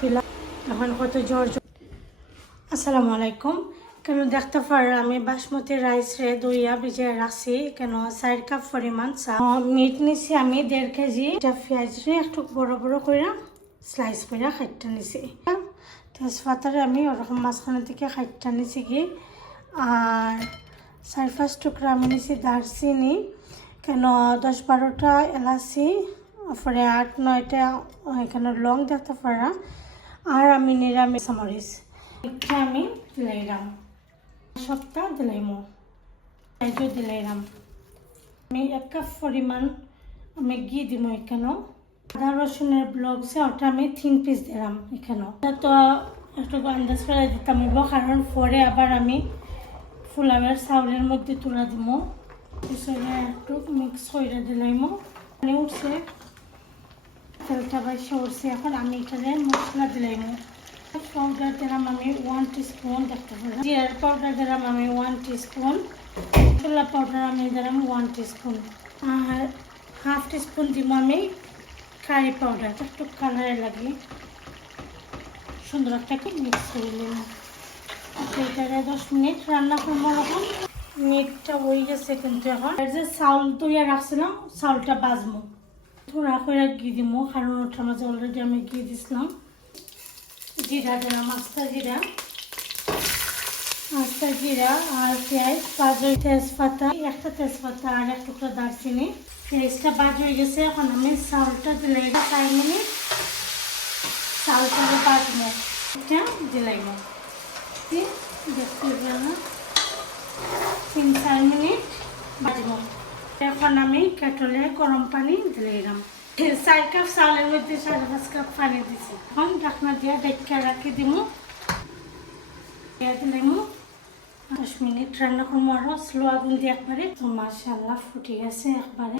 পিলা এখন কত জ্বর। আসসালামু আলাইকুম। কেন দেখতে পারেন আমি বাসমতি রাইস রে দইয়া ভিজিয়ে রাখছি। কেন 4 কাপ পরিমাণ মিট নিছি আমি 1.5 কেজি। পেঁয়াজ রে একটু বড় বড় করে স্লাইস করে খাইটা নিছি। তেজপাতারে আমি ওরকম মাঝখানে থেকে খাইটা নিছি কি। আর 4-5 টুকরা আমি নিছি দারচিনি, কেন 10-12টা এলাচি, তারপরে 8-9টা এখানে লং দেখতে পারা। আর আমি নিরামিষ মরিচ এটা আমি দিলাইলাম, সবটা দিলাইমো, তাইজো দিলাইলাম। আমি 1 কাপ পরিমাণ আমি ঘি দিব এখানে। আদা রসুনের ব্লক যে ওটা আমি 3 পিস দিলাম এখানে। তো একটু আন্দাজ করে দিতাম হইব, কারণ পরে আবার আমি ফুলাবের চাউলের মধ্যে তুলা দিব। পিছনে একটু মিক্স করে দিলাইমো। পানি উঠছে, তেলটা বাইসে উঠছে। এখন আমি এখানে মশলা দিলাইমো। পাউডার দিলাম আমি 1 টিস্পুন, দেখতে পারেন। জিরার পাউডার দিলাম আমি 1 টিস্পুন, ছোলা পাউডার আমি দিলাম 1 টিস্পুন, আর 1/2 টিস্পুন দিব আমি কারি পাউডার, একটু কালারে লাগে সুন্দর একটা মিক্স করে নিলাম। সেইটারে 10 মিনিট রান্না করবো। এখন মিটটা হয়ে গেছে, কিন্তু এখন যে চাউল তৈরি রাখছিলাম চাউলটা বাজবো। থোড়া করে ঘি দিব, কারণ ওটার মাঝে অলরেডি আমি ঘি দিছিলাম। জিরা দিলাম, আস্তা জিরা আর পেঁয়াজ, বাজে তেজপাতা, একটা তেজপাতা আর 1 টুকরা দারচিনি। পেঁয়াজটা বাজ হয়ে গেছে। এখন আমি চাউলটা দিলাই 4 মিনিট চাউলটা বাজবো। এটা দিলাইব দেখতে না 3-4 মিনিট বাজবো। এখন আমি কেটলে গরম পানি দিলাম। 4 কাপ চাউলের মধ্যে 5.5 কাপ পানি দিছি। এখন ঢাকনা দিয়ে ঢেকে রাখি দিব। দিলাম 10 মিনিট রান্না করবো, আরো স্লো আগুন দিয়ে একবারে। তো মাশাআল্লাহ ফুটে গেছে একবারে।